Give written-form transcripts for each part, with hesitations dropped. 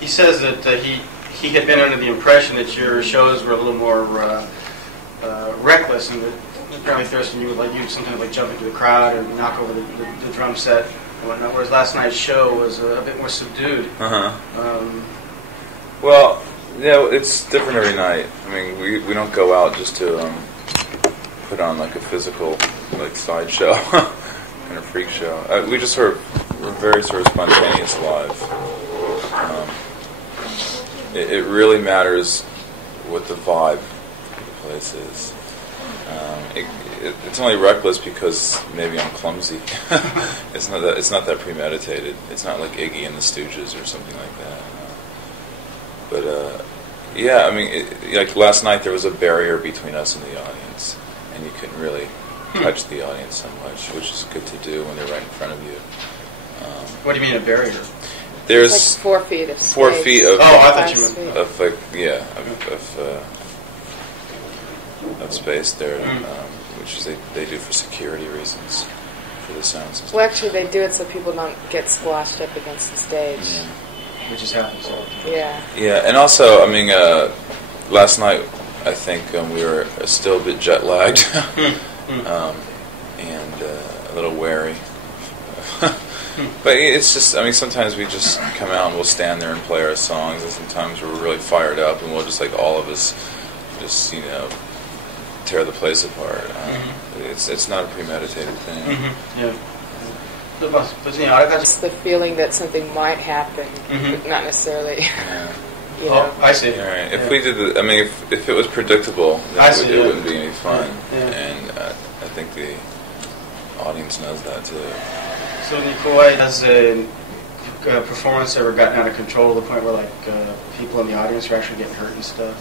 He says that he had been under the impression that your shows were a little more reckless, and that apparently Thurston, you would sometimes like jump into the crowd or knock over the drum set and whatnot. Whereas last night's show was a bit more subdued. Well, it's different every night. I mean, we don't go out just to put on like a physical like sideshow and a freak show. We just we're very sort of spontaneous live. It really matters what the vibe of the place is. It's only reckless because maybe I'm clumsy. It's not that premeditated. It's not like Iggy and the Stooges or something like that. But yeah, I mean, like last night there was a barrier between us and the audience, and you couldn't really touch the audience so much, which is good to do when they're right in front of you. What do you mean a barrier? There's like 4 feet of space. 4 feet of. Oh, I thought you meant of like of space there, which is they do for security reasons for the sound system. Well, actually, they do it so people don't get squashed up against the stage. Yeah. Which just happens all the time. Yeah. Yeah, and also, I mean, last night I think we were still a bit jet lagged and a little wary. But it's just, I mean, sometimes we just come out and we'll stand there and play our songs, and sometimes we're really fired up and we'll just, like, all of us just, tear the place apart. It's not a premeditated thing. Yeah. But It's the feeling that something might happen, but not necessarily. Yeah. Oh, I see. All right. If we did, I mean, if it was predictable, then it wouldn't be any fun. Yeah. And I think the audience knows that too. So, Nikolai, has a performance ever gotten out of control to the point where, like, people in the audience are actually getting hurt and stuff?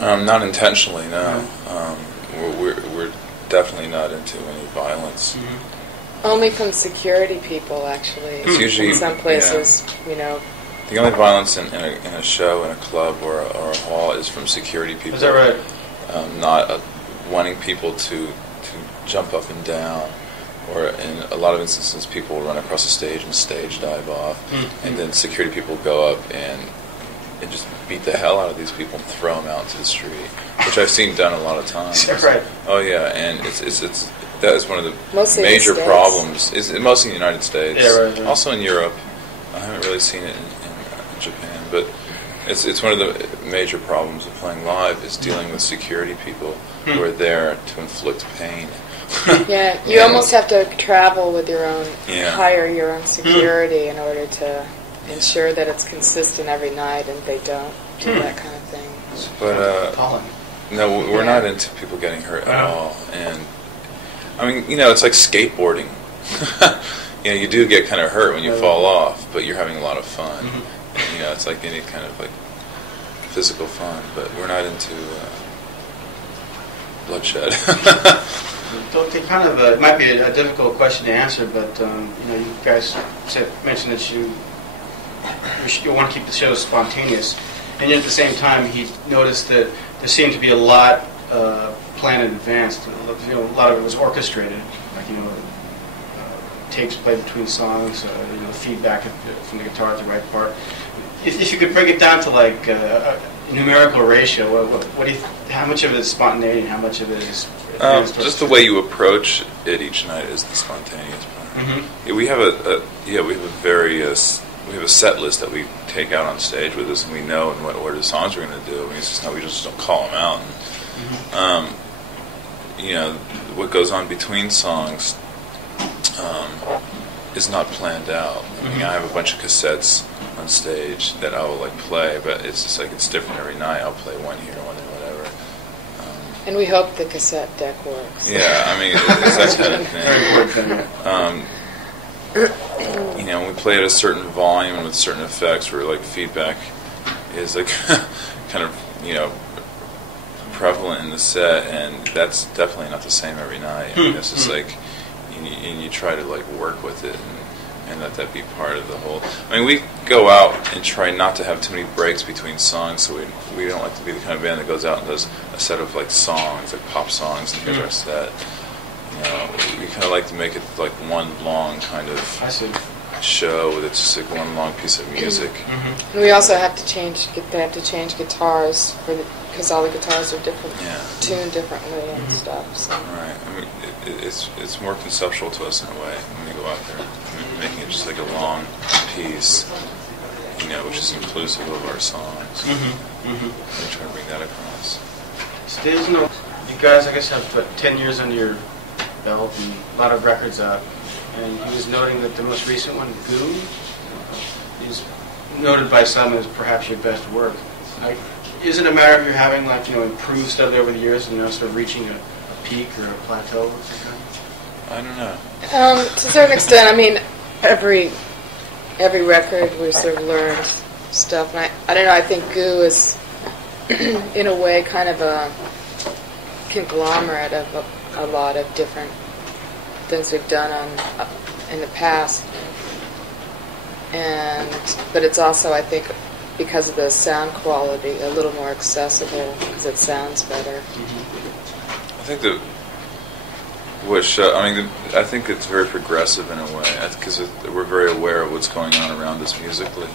Not intentionally, no. We're definitely not into any violence. Only from security people, actually. It's usually in some places, The only violence in a show, in a club, or a hall is from security people. Is that right? Not wanting people to jump up and down, or in a lot of instances, people will run across the stage and stage dive off, and then security people go up and just beat the hell out of these people and throw them out into the street, which I've seen done a lot of times. Right. Oh yeah, and that is one of the major problems. Is mostly in the United States. Yeah, right. Also in Europe. I haven't really seen it in Japan, but it's one of the major problems of playing live is dealing with security people who are there to inflict pain. Yeah, you almost have to travel with your own, hire your own security in order to ensure that it's consistent every night and they don't do that kind of thing. But no, we're not into people getting hurt at all. And I mean, it's like skateboarding. You do get kind of hurt when you fall off, but you're having a lot of fun. It's like any kind of like physical fun, but we're not into bloodshed. It might be a difficult question to answer, but you guys mentioned that you want to keep the show spontaneous, and yet at the same time, he noticed that there seemed to be a lot planned in advance. A lot of it was orchestrated, like tapes played between songs, feedback from the guitar at the right part. If you could break it down to like a numerical ratio, what do you? How much of it is spontaneity, and how much of it is? Just the way you approach it each night is the spontaneous part. Yeah, we have a set list that we take out on stage with us, and we know in what order the songs we're going to do. I mean, it's just we just don't call them out. And, what goes on between songs is not planned out. I mean, I have a bunch of cassettes on stage that I will play, but it's just it's different every night. I'll play one here, one there, whatever. And we hope the cassette deck works. Yeah, I mean, it's that kind of thing. When we play at a certain volume and with certain effects, where feedback is kind of prevalent in the set, and that's definitely not the same every night. I mean, it's just you try to work with it and let that be part of the whole. I mean, we go out and try not to have too many breaks between songs, so we don't like to be the kind of band that goes out and does a set of songs, pop songs, and here's our set. We kind of like to make it one long kind of show that's just like one long piece of music. And we also have to change. They have to change guitars because all the guitars are different, tuned differently and stuff. So. Right. I mean, it's more conceptual to us in a way when we go out there, making it just like a long piece, which is inclusive of our songs. We try to bring that across. Still, you guys, I guess, have 10 years under your belt and a lot of records out. And he was noting that the most recent one, Goo, is noted by some as perhaps your best work. Is it a matter of you having improved steadily over the years and sort of reaching a peak or a plateau or something? I don't know. To a certain extent, I mean, every record we sort of learned stuff. And I don't know, I think Goo is, in a way, kind of a conglomerate of a lot of different things we've done in the past. But it's also, I think, because of the sound quality, a little more accessible because it sounds better. I think I think it's very progressive in a way because we're very aware of what's going on around us musically,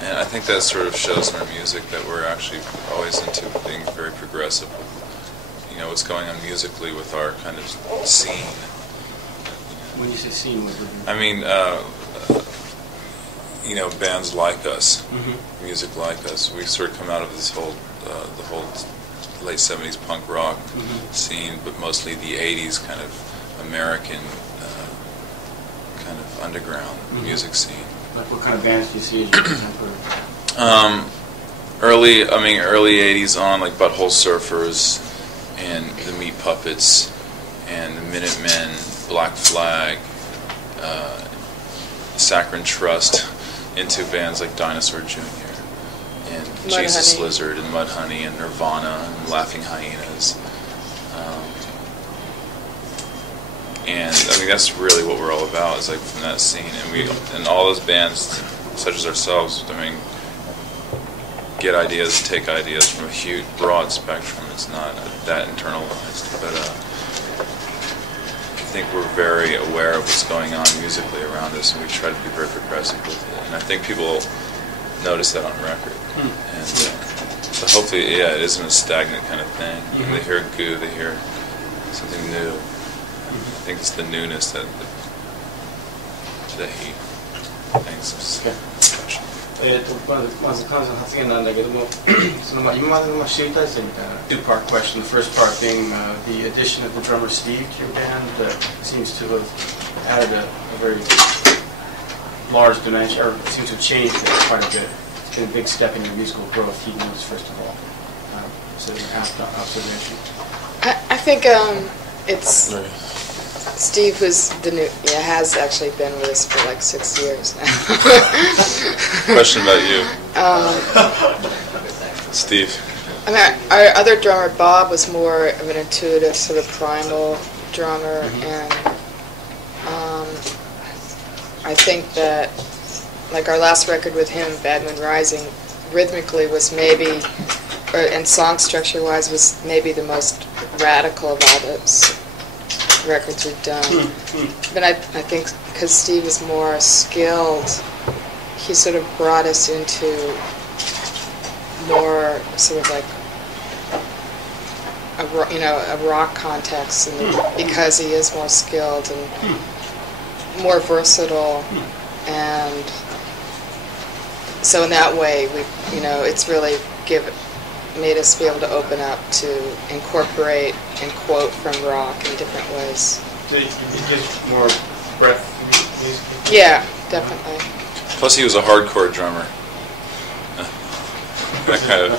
and I think that sort of shows in our music that we're actually always into being very progressive. What's going on musically with our kind of scene. When you say scene, what do you mean? I mean, bands like us, music like us. We sort of come out of this whole, the whole late 70s punk rock scene, but mostly the 80s kind of American kind of underground music scene. Like what kind of bands do you see as your contemporary? Early 80s on, like Butthole Surfers and the Meat Puppets and the Minutemen, Black Flag, Saccharine Trust, into bands like Dinosaur Jr. and Jesus Lizard and Mudhoney and Nirvana and Laughing Hyenas. And I mean that's really what we're all about, is like from that scene. And all those bands such as ourselves, get ideas, take ideas from a huge, broad spectrum. It's not that internalized, but I think we're very aware of what's going on musically around us, and we try to be very progressive with it. And I think people notice that on record. And so hopefully, it isn't a stagnant kind of thing. When they hear Goo, they hear something new. I think it's the newness that he thinks is special. まず彼女の発言なんだけども、今までの集大成みたいな two-part question. The first part being the addition of the drummer Steve to your band that seems to have added a very large dimension, or seems to have changed it quite a bit. It's been a big step in your musical growth. He knows, first of all. So an observation. I think it's Steve, who's has actually been with us for like 6 years now. Question about you, Steve. I mean, our other drummer Bob was more of an intuitive, sort of primal drummer, and I think that like our last record with him, Bad Moon Rising, rhythmically was maybe, and song structure-wise, was maybe the most radical of all those records we've done. But I think because Steve is more skilled, he sort of brought us into more sort of like a rock context, and because he is more skilled and more versatile, and so in that way it's really made us be able to open up to incorporate and quote from rock in different ways. So it gives more breadth musically? Yeah, definitely. Plus he was a hardcore drummer. That kind of,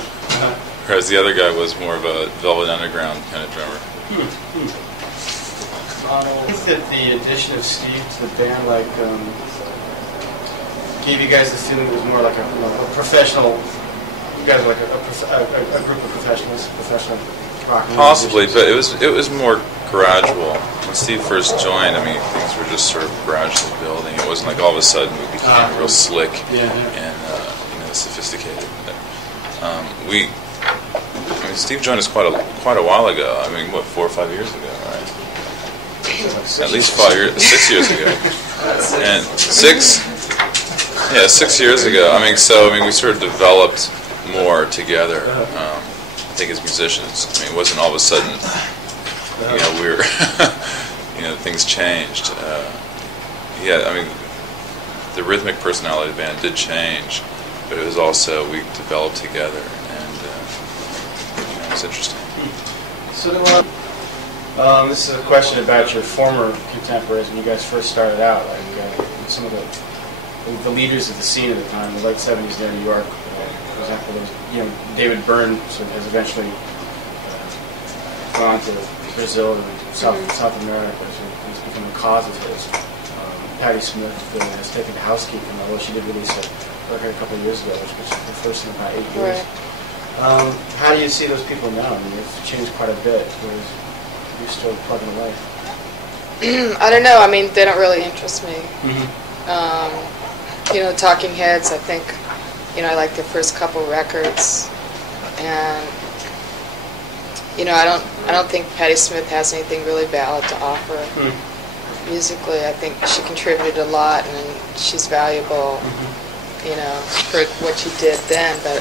whereas the other guy was more of a Velvet Underground kind of drummer. I think that the addition of Steve to the band gave you guys the feeling it was more like a professional. You guys are like a group of professionals, professional rock musicians. Possibly, but it was more gradual. When Steve first joined, I mean, things were just sort of gradually building. It wasn't like all of a sudden we became real slick and sophisticated. But, Steve joined us quite a while ago. I mean, what, 4 or 5 years ago, right? at least 6 years ago, and 6 years ago. I mean, we sort of developed more together. I think as musicians, I mean, it wasn't all of a sudden, we were, things changed. I mean, the rhythmic personality of the band did change, but it was also we developed together, and it's interesting. So, this is a question about your former contemporaries when you guys first started out. Like some of the leaders of the scene at the time, the late '70s there in New York. For example, there was, David Byrne has eventually gone to Brazil and South America. So he's become a cause of his. Patti Smith has taken to housekeeping, although she did release a record a couple of years ago, which was the first in about 8 years. Right. How do you see those people now? I mean, it's changed quite a bit, whereas you're still plugging away. I don't know. I mean, they don't really interest me. Mm-hmm. Talking Heads, I think, I like their first couple records, and I don't think Patti Smith has anything really valid to offer. Musically, I think she contributed a lot, and she's valuable, for what she did then. But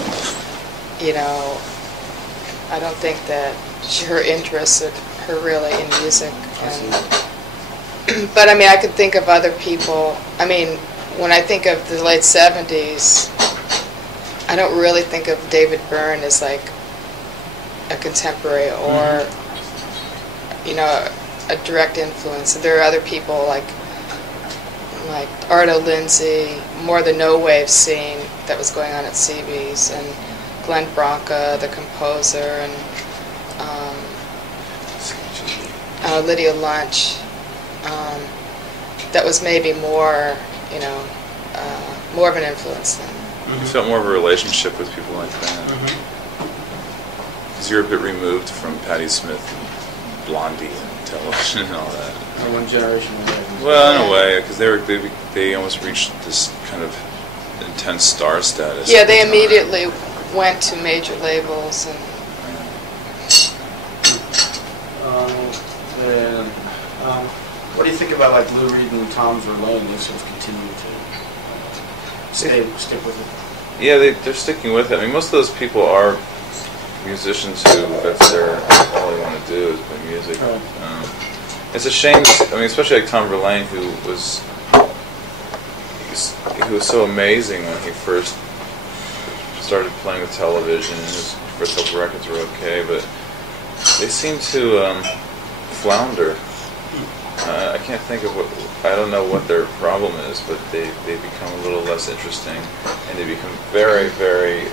I don't think that her interests are her really in music. But I mean, I could think of other people. I mean, when I think of the late '70s, I don't really think of David Byrne as like a contemporary or a direct influence. There are other people like Arto Lindsay, more the no-wave scene that was going on at CB's, and Glenn Branca, the composer, and Lydia Lunch. That was maybe more, more of an influence than. You felt more of a relationship with people like that. Because you're a bit removed from Patti Smith and Blondie and television and all that. One generation away. Well, in a way, because they almost reached this kind of intense star status. Yeah, they immediately went to major labels and. What do you think about like Lou Reed and Tom Verlaine? They sort of continue to stick with it. Yeah, they're sticking with it. I mean, most of those people are musicians who that's all they want to do is play music. Right. It's a shame. I mean, especially like Tom Verlaine, who was so amazing when he first started playing with television. His first couple records were okay, but they seem to flounder. I can't think of I don't know what their problem is, but they become a little less interesting, and they become very, very,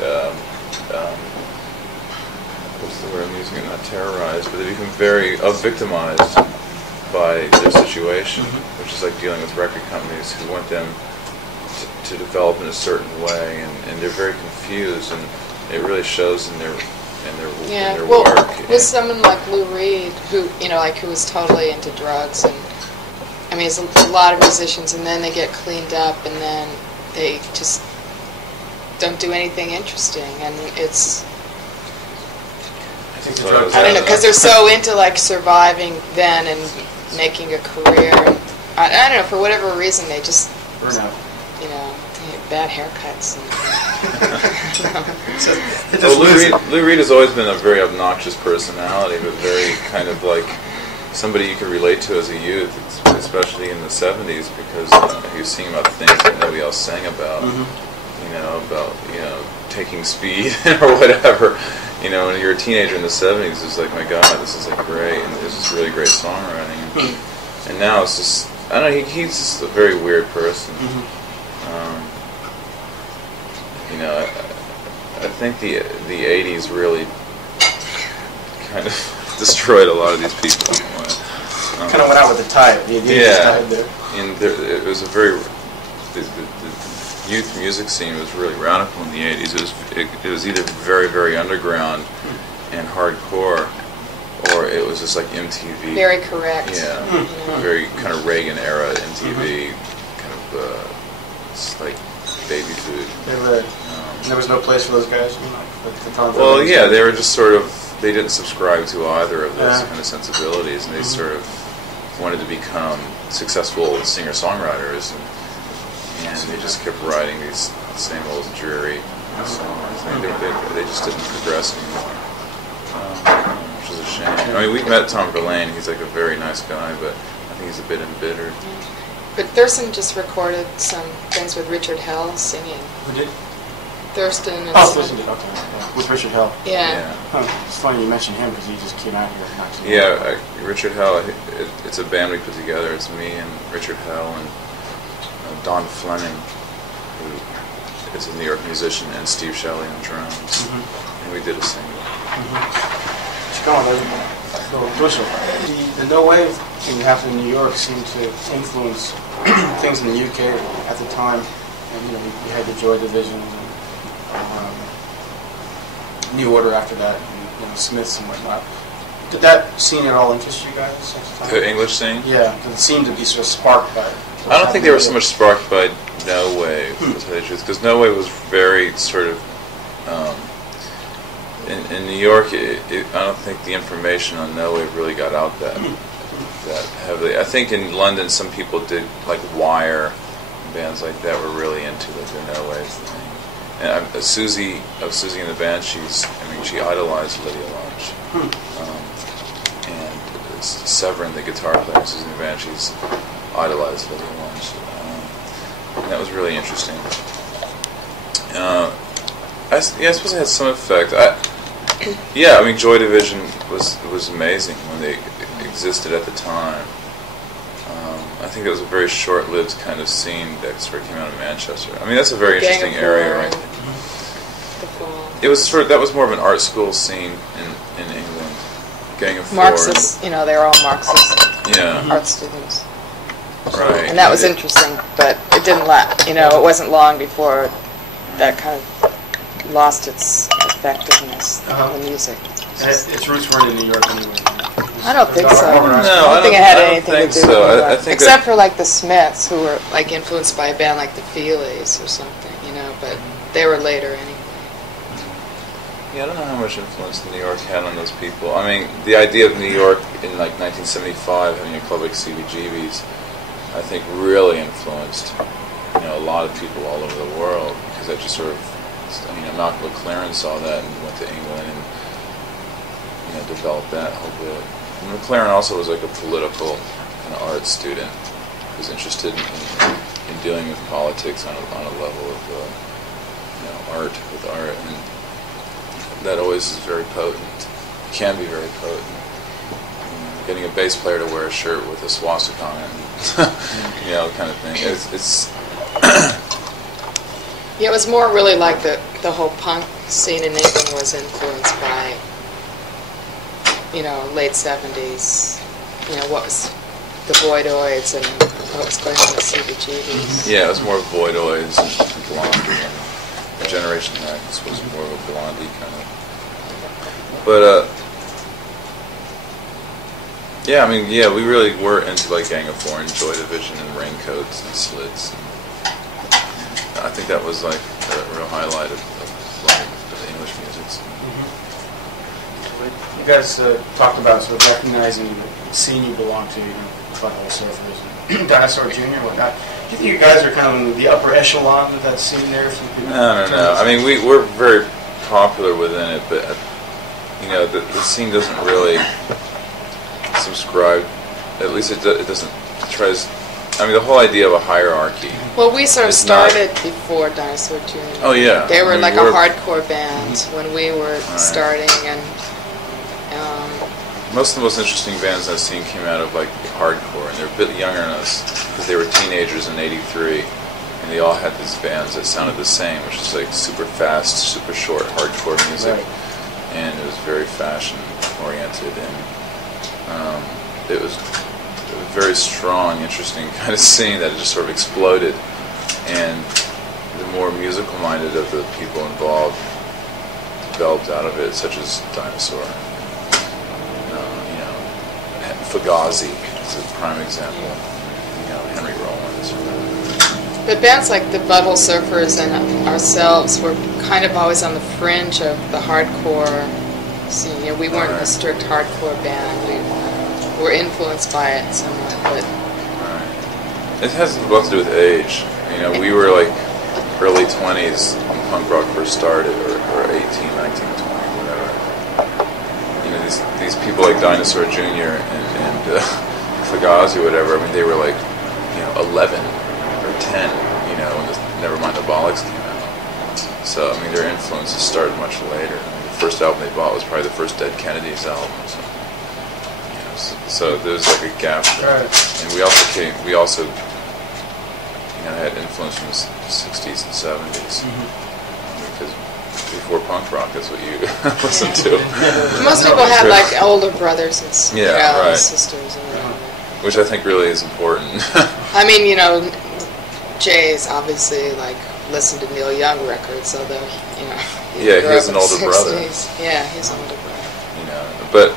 what's the word I'm using, not terrorized, but they become very victimized by their situation, which is like dealing with record companies who want them to develop in a certain way, and they're very confused, and it really shows in their work. With someone like Lou Reed, who who was totally into drugs, and I mean, there's a lot of musicians, and then they get cleaned up, and then they just don't do anything interesting, and it's. I don't know, because they're so into like surviving then and making a career. And I don't know, for whatever reason, they just burn out. They have bad haircuts. Lou Reed has always been a very obnoxious personality, but very kind of like somebody you could relate to as a youth, especially in the '70s, because he was singing about things that nobody else sang about. About taking speed or whatever. When you're a teenager in the '70s, it's like, my God, this is like great, and this is really great songwriting. And now it's just, I don't know, he's just a very weird person. I think the '80s really kind of destroyed a lot of these people. Kind of went out with the tide. The idea just died there. And it was a very the youth music scene was really radical in the '80s. It was either very, very underground and hardcore, or it was just like MTV. Very correct. Yeah, very kind of Reagan era MTV, kind of it's like baby food. There was no place for those guys. Well, yeah, they were just sort of, they didn't subscribe to either of those kind of sensibilities, and they sort of wanted to become successful singer-songwriters, and they just kept writing these same old dreary songs. They just didn't progress anymore, which is a shame. I mean, we met Tom Verlaine. He's like a very nice guy, but I think he's a bit embittered. But Thurston just recorded some things with Richard Hell singing. Who did? Thurston and Thurston did, okay. Yeah. With Richard Hell. Yeah. Huh. It's funny you mentioned him because he just came out here. Yeah, Richard Hell, it's a band we put together. It's me and Richard Hell and Don Fleming, who is a New York musician, and Steve Shelley on drums. Mm-hmm. And we did a single. The no wave thing happening in New York seemed to influence things in the UK at the time. And, you know, you had the Joy Division and New Order after that, and, you know, Smiths and whatnot. Did that scene at all interest you guys at the time? The English scene? Yeah, it seemed to be sort of sparked by it. I don't think they were so much sparked by No Wave, to tell you the truth, because No Wave was very sort of in New York. I don't think the information on No Wave really got out that heavily. I think in London some people did, like Wire, bands like that were really into like the No Wave thing. And Susie and the Banshees, she idolized Lydia Lunch. And Severin, the guitar player, Susie and the Banshees, idolized Lydia Lunch. And that was really interesting. I suppose it had some effect. Joy Division was amazing when they existed at the time. I think it was a very short-lived kind of scene that sort of came out of Manchester. I mean, that's a very interesting area, right? It was that was more of an art school scene in England. Gang of Four. Marxists, they're all Marxist art students. Right. And that was interesting, but it didn't last. It wasn't long before that kind of lost its effectiveness, the music. And its roots weren't in New York anyway. I don't think so. No, I don't think it had anything to do with New York. I think except for like the Smiths, who were like influenced by a band like the Feelies or something, but they were later anyway. Yeah, I don't know how much influence New York had on those people. I mean, the idea of New York in like 1975 having a club like CBGB's, I think really influenced a lot of people all over the world, because that just sort of, Malcolm McLaren saw that and went to England and developed that whole bit. And McLaren also was like a political kind of art student who was interested in dealing with politics on a level of art with art, and that always is very potent. Can be very potent. Getting a bass player to wear a shirt with a swastika on it, kind of thing. It's it was more really like the whole punk scene in England was influenced by, late 70s, what was the Voidoids and what was going on with CBGBs. Yeah, it was more Voidoids and Blondie, and Generation X was more of a Blondie kind of. But, we really were into like Gang of Four and Joy Division and Raincoats and Slits. And I think that was like a real highlight of the English music. You guys talked about sort of recognizing the scene you belong to, Butthole Surfers and Dinosaur Jr. and whatnot. Do you think you guys are kind of in the upper echelon of that scene there? No. I mean, we're very popular within it, but the scene doesn't really subscribe. At least it doesn't tries. I mean, the whole idea of a hierarchy. Well, we sort of started before Dinosaur Jr. Oh yeah, they were like a hardcore band when we were starting, and most of the most interesting bands I've seen came out of like hardcore, and they're a bit younger than us because they were teenagers in '83, and they all had these bands that sounded the same, which is like super fast, super short hardcore music, and it was very fashion oriented, and it was a very strong, interesting kind of scene that just sort of exploded, and the more musical minded of the people involved developed out of it, such as Dinosaur. Fugazi is a prime example. Henry Rollins. But bands like the Butthole Surfers and ourselves were kind of always on the fringe of the hardcore scene. We weren't a strict hardcore band. were influenced by it somewhat. But right. It has a lot to do with age. You know, we were like early 20s when punk rock first started, or 18, 19, 20, whatever. You know, these people like Dinosaur Jr. and Fugazi or whatever, I mean, they were like, you know, 11 or 10, you know, when Nevermind the Bollocks came out. So, I mean, their influences started much later. I mean, the first album they bought was probably the first Dead Kennedys album. So, you know, so there's like a gap there. Right. And we also you know, had influence from the 60s and 70s. Because before punk rock, that's what you listened to. most people had like older brothers and right. sisters. And which I think really is important. I mean, you know, Jay's obviously like listened to Neil Young records, although you know. He has an older brother. Yeah, he's an older brother. You know, but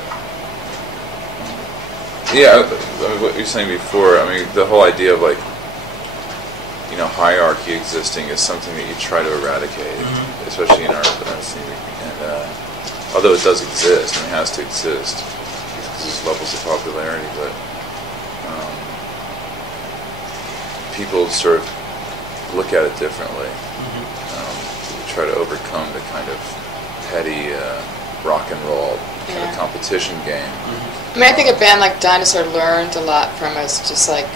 yeah, I mean, what you were saying before. I mean, the whole idea of like, you know, hierarchy existing is something that you try to eradicate, especially in our scene. And although it does exist, and it has to exist because there's levels of popularity, but people sort of look at it differently. Try to overcome the kind of petty rock and roll kind of competition game. I mean, I think a band like Dinosaur learned a lot from us, just like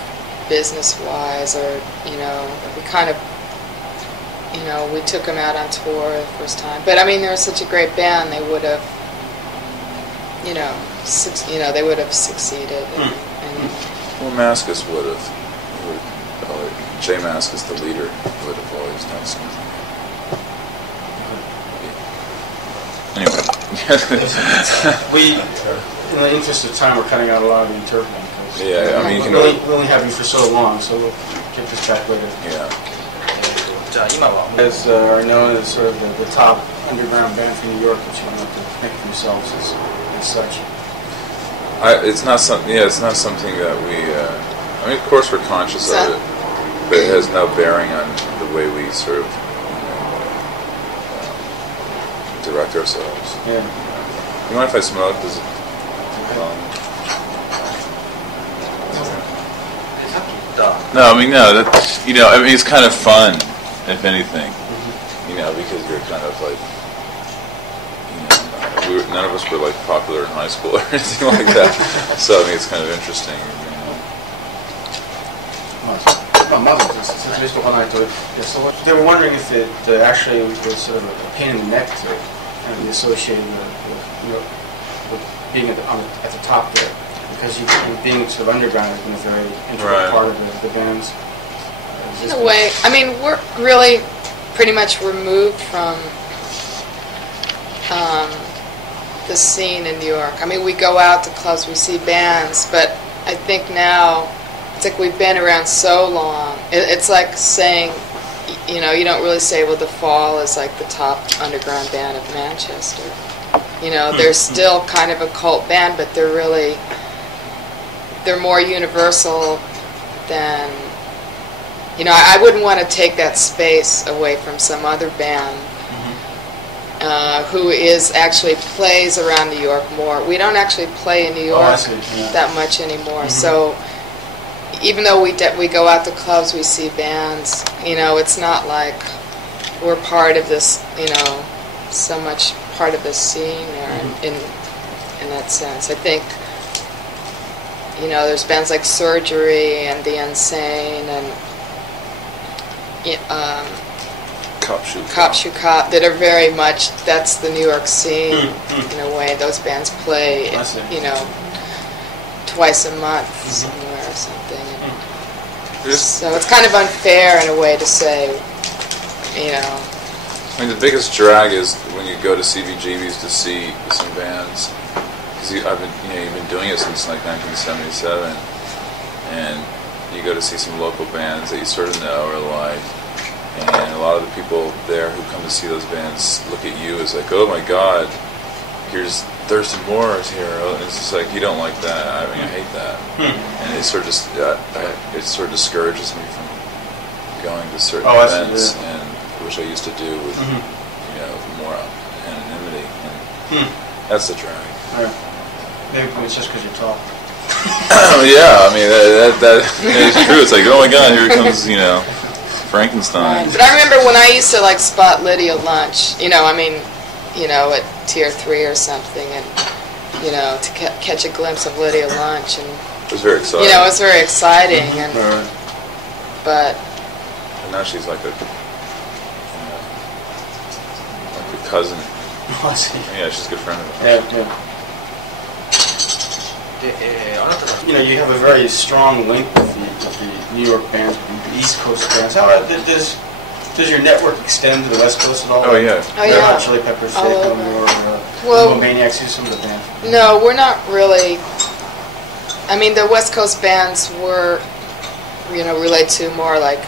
business-wise, or, you know, we kind of, you know, we took them out on tour the first time. But, I mean, they were such a great band, they would have, you know, they would have succeeded. Well, Maskus would have. Jay Maskus, the leader, would have always done something. Anyway. In the interest of time, we're cutting out a lot of the interpreting. Yeah, I mean, you can we only have you for so long, so we'll get this back later. Yeah. As are known as sort of the top underground band from New York, which you don't have to think of yourselves as such. It's not something. Yeah, it's not something that we. I mean, of course, we're conscious of it, but it has no bearing on the way we sort of direct ourselves. Yeah. You mind if I smoke? Does it? No, I mean, no. That's, you know, I mean, it's kind of fun, if anything. You know, because you're kind of like, you know, none of us were like popular in high school or anything like that. So I mean, it's kind of interesting. You know. So they were wondering if it actually was sort of a pain in the neck to kind of be associated with being at the top there, because being sort of underground has been a very integral part of the band's existence. In a way, I mean, we're really pretty much removed from the scene in New York. I mean, we go out to clubs, we see bands, but I think now it's like we've been around so long. It's like saying, you know, you don't really say, well, The Fall is like the top underground band of Manchester. You know, they're still kind of a cult band, but they're more universal than, you know, I wouldn't want to take that space away from some other band who actually plays around New York more. We don't actually play in New York that much anymore. So even though we go out to clubs, we see bands, you know, it's not like we're part of this, you know, so much part of the scene there in that sense. I think, you know, there's bands like Surgery and The Insane and Cop Shoot Cop that are very much, that's the New York scene in a way. Those bands play, you know, twice a month somewhere or something. So it's kind of unfair in a way to say, you know. I mean, the biggest drag is when you go to CBGBs to see some bands, because you've been doing it since like 1977, and you go to see some local bands that you sort of know or like, and a lot of the people there who come to see those bands look at you as like, oh my God, here's Thurston Moore is here. And it's just like, you don't like that. I mean, I hate that, and it sort of discourages me from going to certain events, and which I used to do with you know, more anonymity, and that's the drag. Maybe it's just because you're tall. Yeah, I mean that is true. It's like, oh my God, here comes Frankenstein. But I remember when I used to like spot Lydia lunch. At Tier 3 or something, and to catch a glimpse of Lydia lunch, and it was very exciting. it was very exciting, and but now she's like a cousin. Oh, I see. Yeah, she's a good friend of ours. Yeah. You have a very strong link with the New York bands, the East Coast bands. How does your network extend to the West Coast at all? Oh yeah. Oh yeah. Chili Peppers, or Maniacs, use some of the bands. No, we're not really. I mean, the West Coast bands were, related to more like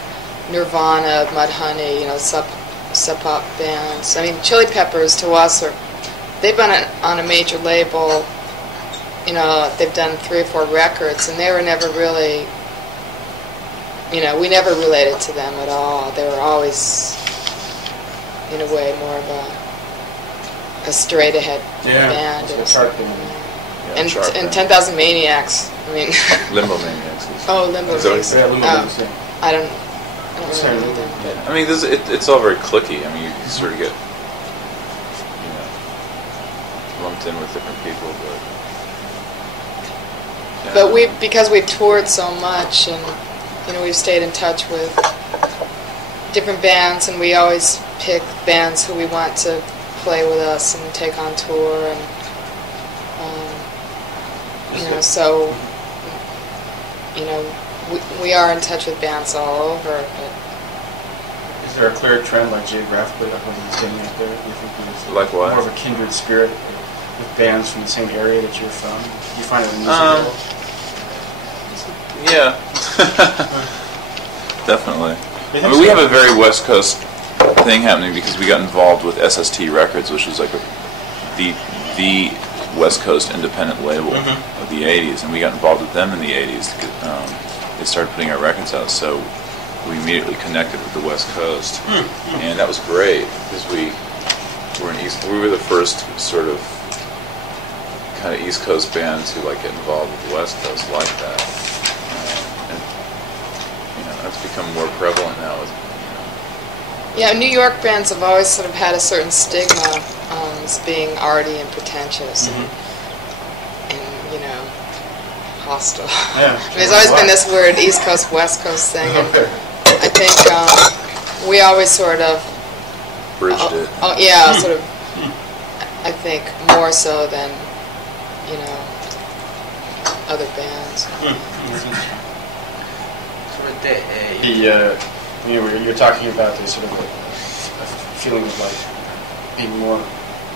Nirvana, Mudhoney, sub pop bands. I mean, Chili Peppers to us they've been on a major label. They've done 3 or 4 records, and they were never really. We never related to them at all. They were always, in a way, more of a straight ahead band. And 10,000 Maniacs. I mean. Limbo Maniacs. Limbo Maniacs. Yeah, Limbo Maniacs. I don't really know them. I mean, it's all very cliquey. I mean, you sort of get lumped in with different people, but because we've toured so much, and we've stayed in touch with different bands, and we always pick bands who we want to play with us and take on tour, and so we are in touch with bands all over. But is there a clear trend, like geographically, like what he's getting out there? Do you think there's like what? More of a kindred spirit with bands from the same area that you're from? Do you find it in music at all? Yeah, definitely. I mean, we have a very West Coast thing happening because we got involved with SST Records, which was like the West Coast independent label of the '80s, and we got involved with them in the '80s. They started putting our records out, so we immediately connected with the West Coast, and that was great because we were the first sort of kind of East Coast band to like get involved with the West Coast like that. That's become more prevalent now. Yeah, New York bands have always sort of had a certain stigma as being arty and pretentious, and hostile. Yeah, There's always been this weird East Coast West Coast thing, and I think we always sort of bridged it. Sort of. I think more so than other bands. You're talking about this sort of a feeling of like being more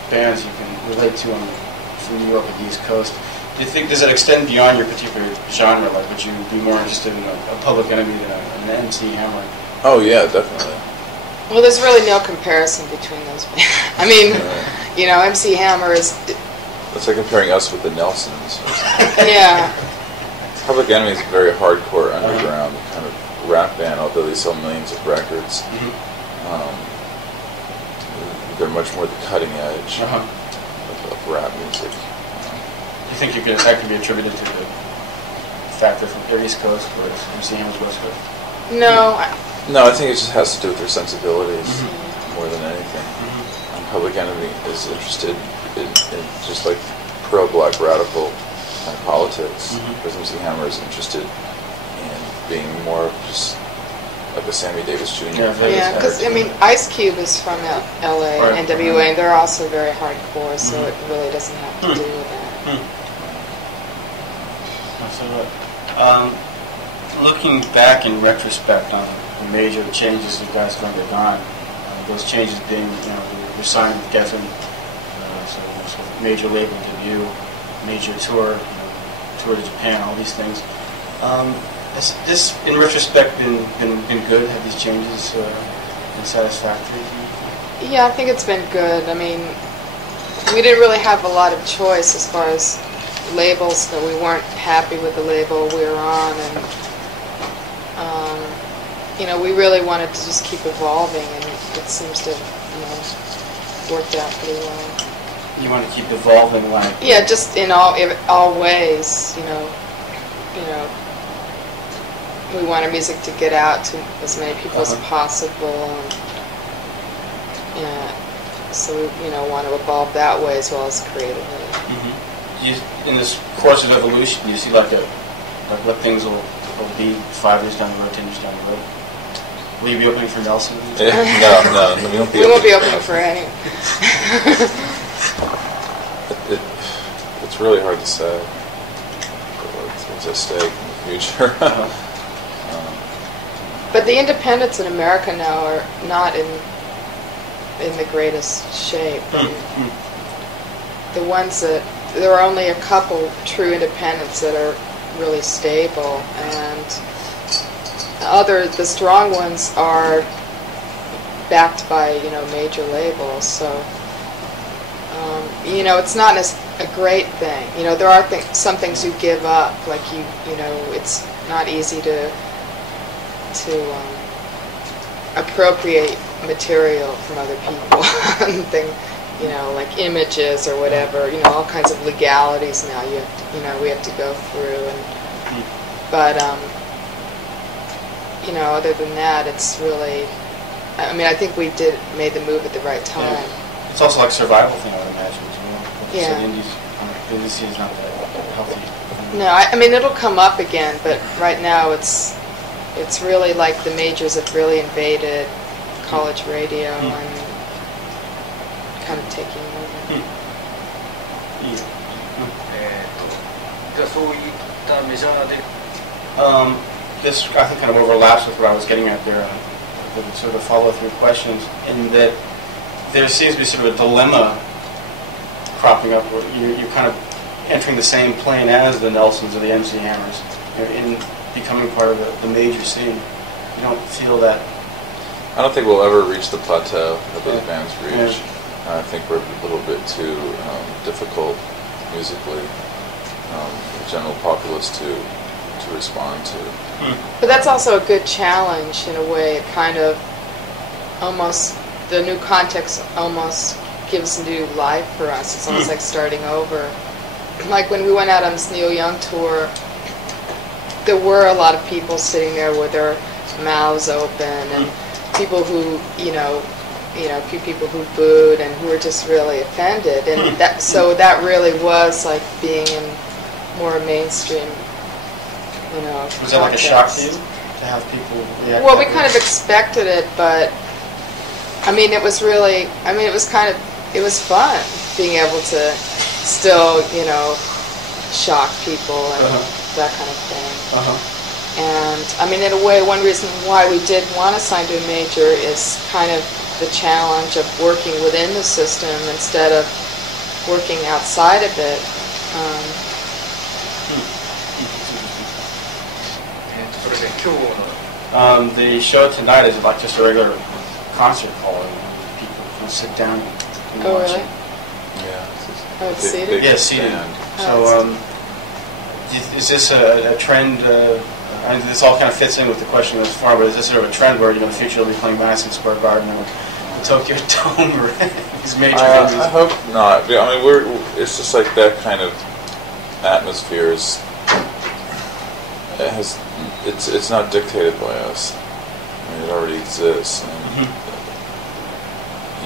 bands you can relate to from New York and the East Coast. Do you think, does it extend beyond your particular genre? Like, would you be more interested in a Public Enemy than an MC Hammer? Oh yeah, definitely. Well, there's really no comparison between those bands. I mean, MC Hammer is. That's like comparing us with the Nelsons. Yeah. Public Enemy is a very hardcore underground kind of rap band, although they sell millions of records. They're much more the cutting edge of rap music. Do you think that could be attributed to the fact that they're East Coast, whereas MC Hammer's West Coast? No. No, I think it just has to do with their sensibilities more than anything. Public Enemy is interested in just like pro-black radical kind of politics, whereas MC Hammer is interested in being more just like a Sammy Davis Jr. Yeah, because Ice Cube is from L.A. and NWA, and they're also very hardcore, so it really doesn't have to do with that. Looking back in retrospect on the major changes you guys have undergone, those changes being, you're signing with Geffen, so major label debut, major tour, tour to Japan, all these things. Has this, in retrospect, been good? Have these changes been satisfactory? Yeah, I think it's been good. I mean, we didn't really have a lot of choice as far as labels, that we weren't happy with the label we were on, and we really wanted to just keep evolving, and it seems to have worked out pretty well. You want to keep evolving, like? Yeah, just in all ways, you know, we want our music to get out to as many people as possible, and so we, you know, want to evolve that way as well as creatively. In this course of evolution, do you see like what things will be 5 years down the road, 10 years down the road? Will you be opening for Nelson? No, we won't be. We won't be opening for any. It's really hard to say what's at stake in the future. But the independents in America now are not in the greatest shape. The ones that there are only a couple true independents that are really stable, and the strong ones are backed by, you know, major labels. So you know, it's not a great thing. You know, there are some things you give up, like you know, it's not easy to appropriate material from other people. You know, like images or whatever. You know, all kinds of legalities now. We have to go through, but you know, other than that, it's really. I mean, I think we made the move at the right time. Yeah. It's also like a survival thing, I would imagine, as well. Yeah. So the indie scene is not that healthy. No, I mean, it'll come up again, but right now it's really like the majors have really invaded college radio and kind of taking over. This, I think, kind of overlaps with what I was getting at there, the sort of follow-through questions, in that there seems to be sort of a dilemma cropping up where you're kind of entering the same plane as the Nelsons or the MC Hammers, you know, in becoming part of the major scene. You don't feel that? I don't think we'll ever reach the plateau that those bands reach. I think we're a little bit too difficult musically, the general populace to respond to. But that's also a good challenge in a way. It kind of almost, the new context almost gives new life for us. It's almost like starting over. Like when we went out on this Neil Young tour, there were a lot of people sitting there with their mouths open, and people who, you know, a few people who booed and who were just really offended, and that really was like being in more mainstream, you know. Was that like a shock to you to have people react? Well, we kind of expected it, but I mean, it was really, it was fun being able to still, you know, shock people and that kind of thing. And I mean, in a way, one reason why we did want to sign to a major is kind of the challenge of working within the system instead of working outside of it. The show tonight is like just a regular concert hall. People can sit down and watch really? it. Yeah. Oh, it's seated? Yeah, seated. So, is this a trend? I mean, this all kind of fits in with the question as far, but is this sort of a trend where, you know, in the future you'll be playing Madison Square Garden or the Tokyo Dome or these major venues? I hope not. I mean, it's just like that kind of atmosphere is. It's not dictated by us. I mean, it already exists. And,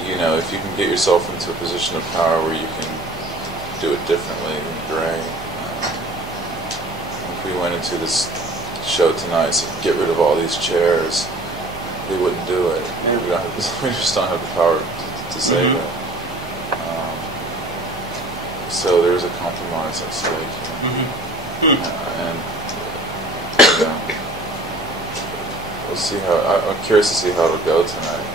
you know, if you can get yourself into a position of power where you can do it differently, then great. If we went into this show tonight, so get rid of all these chairs, they wouldn't do it. We just don't have the power to say that. So there's a compromise at stake. And we'll see how. I'm curious to see how it'll go tonight.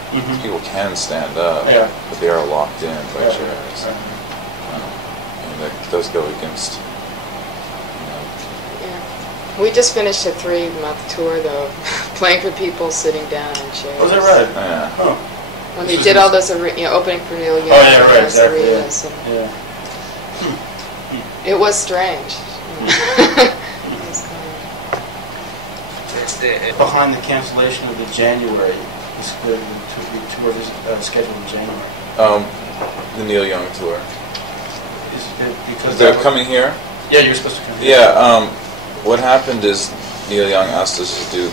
People can stand up, but they are locked in by chairs, and that does go against. We just finished a 3-month tour, though, playing for people sitting down in chairs. Was that right? Yeah. Oh. When we did all those, opening for Neil Young, arenas, it was strange. Behind the cancellation of the January, the tour is scheduled in January. The Neil Young tour. Is it because they're coming here? Yeah, you're supposed to come here. Yeah. what happened is Neil Young asked us to do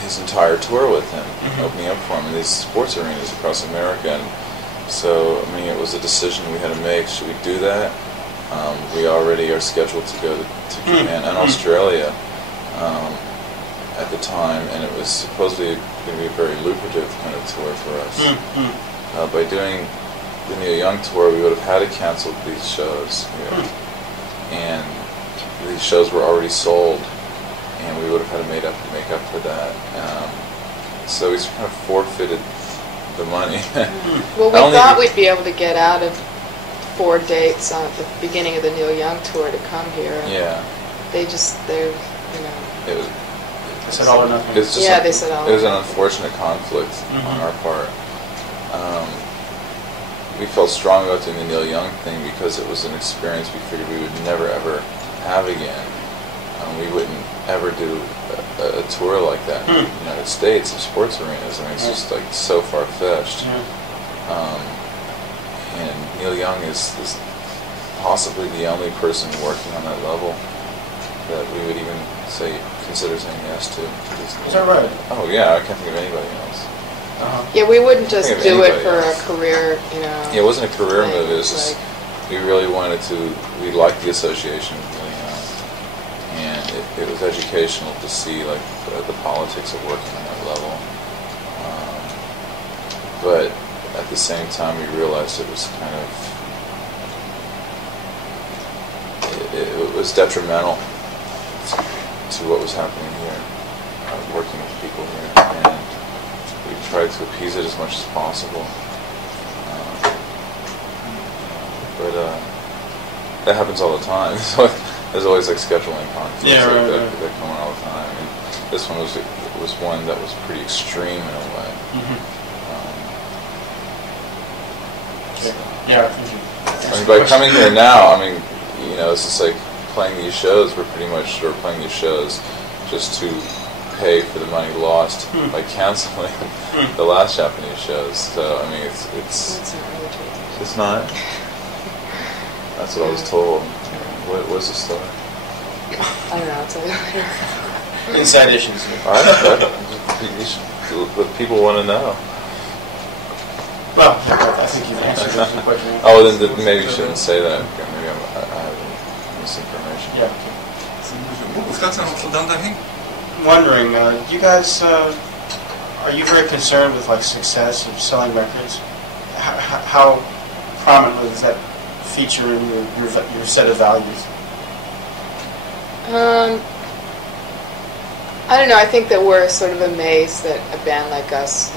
his entire tour with him, opening up for him in these sports arenas across America. And so, I mean, it was a decision we had to make. Should we do that? We already are scheduled to go to Japan and Australia at the time, and it was supposedly going to be a very lucrative kind of tour for us. By doing the Neil Young tour, we would have had to cancel these shows, and these shows were already sold, and we would have had to make up for that. So we kind of forfeited the money. Well, we thought we'd be able to get out of 4 dates on the beginning of the Neil Young tour to come here. Yeah. They It was. They said all or nothing. they said all. It was an unfortunate conflict on our part. We felt strong about doing the Neil Young thing because it was an experience we figured we would never ever have again. We wouldn't ever do a tour like that in the United States of sports arenas. I mean, it's just like so far-fetched. And Neil Young is possibly the only person working on that level that we would even consider saying yes to. Is that right? Oh yeah, I can't think of anybody else. Yeah, we wouldn't just do it for else. a career, Yeah, it wasn't a career thing. move. It was just we really wanted to. We liked the association with Neil Young, and it was educational to see like the politics of working on that level. But at the same time, we realized it was kind of it was detrimental to what was happening here, working with people here, and we tried to appease it as much as possible. But that happens all the time. There's always like scheduling conflicts that come on all the time. And this one was one that was pretty extreme in a way. I mean, by coming here now, I mean, it's just like playing these shows. We're playing these shows just to pay for the money lost by canceling the last Japanese shows. So I mean, it's That's not really true. It's not. That's what I was told. What was the story? I don't know. I'll tell you later. Inside issues. What people want to know. Well, I think you've answered the question. Oh, then maybe you shouldn't say that. Maybe I have misinformation. Yeah. 僕2つのことだんだん変 Wondering, you guys, are you very concerned with like success of selling records? How prominently does that feature in your set of values? I don't know. I think that we're sort of amazed that a band like us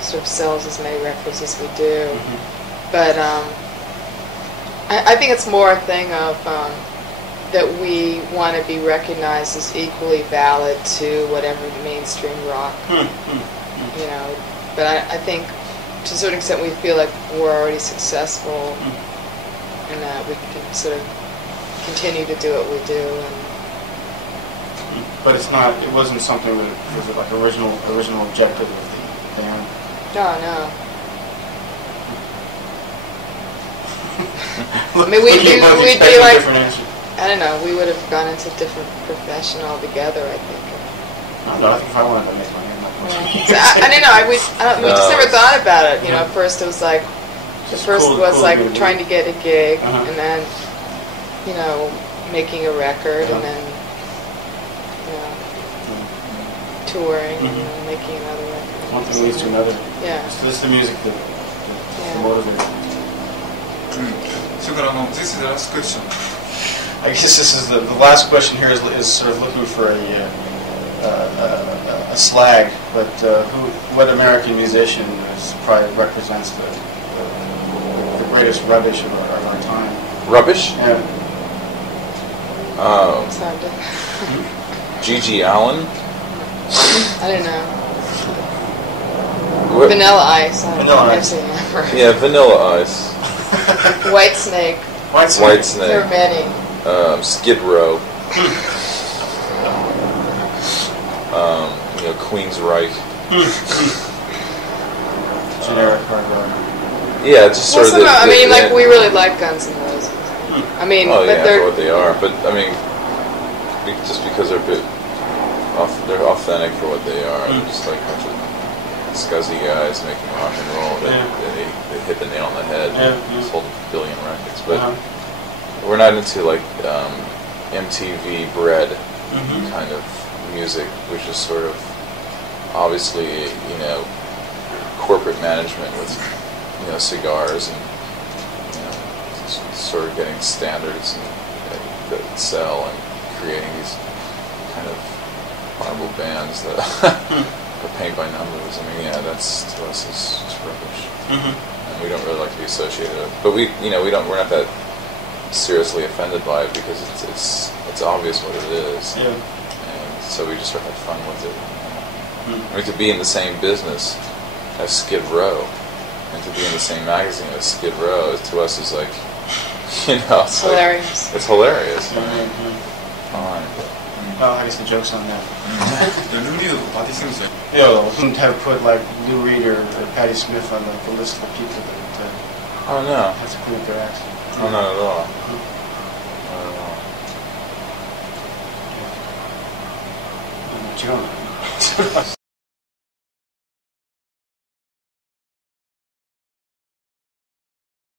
sort of sells as many records as we do. But I think it's more a thing of that we want to be recognized as equally valid to whatever mainstream rock, But I think to a certain extent we feel like we're already successful and that we can sort of continue to do what we do. But it wasn't something that was like original objective of the band. No. I mean, we'd be like, I don't know, we would have gone into a different profession altogether, I think. No, I think if I wanted to make money, I'm not going to. So I don't know, we just never thought about it. At first it was like, trying to get a gig, and then, making a record, and then, touring, and making another record. One thing leads to another. Yeah. So this is the music that motivates. So this is the last question. I guess this is the last question here is sort of looking for a slag, but what American musician probably represents the greatest rubbish of our time? Rubbish? Yeah. G.G. Allen? I don't know. What? Vanilla Ice. Vanilla Ice. Yeah, Vanilla Ice. White Snake. White Snake. There are many. Skid Row. Queensryche. Generic hard rock. Yeah, just sort of. We really like Guns N' Roses. but they're what they are. But I mean, just because they're a bit they're authentic for what they are. They're just like a bunch of scuzzy guys making rock and roll. They hit the nail on the head. Sold a billion records, but we're not into like MTV bred kind of music, which is sort of obviously corporate management with cigars and sort of getting standards that sell and creating these kind of horrible bands that are paint by numbers. I mean, that's to us is rubbish, and we don't really like to be associated with it. But we're not that seriously offended by it because it's obvious what it is, and so we just sort of have fun with it. I mean, to be in the same business as Skid Row and to be in the same magazine as Skid Row to us is like, it's hilarious. Like, it's hilarious. Fine. Well, I guess the joke's on that. 룰리도 받으시면서 Wouldn't have put like Lou Reed or Patti Smith on the list of people that Oh no. have to clean up their acts. Oh, not at all. Not at all. But you don't know.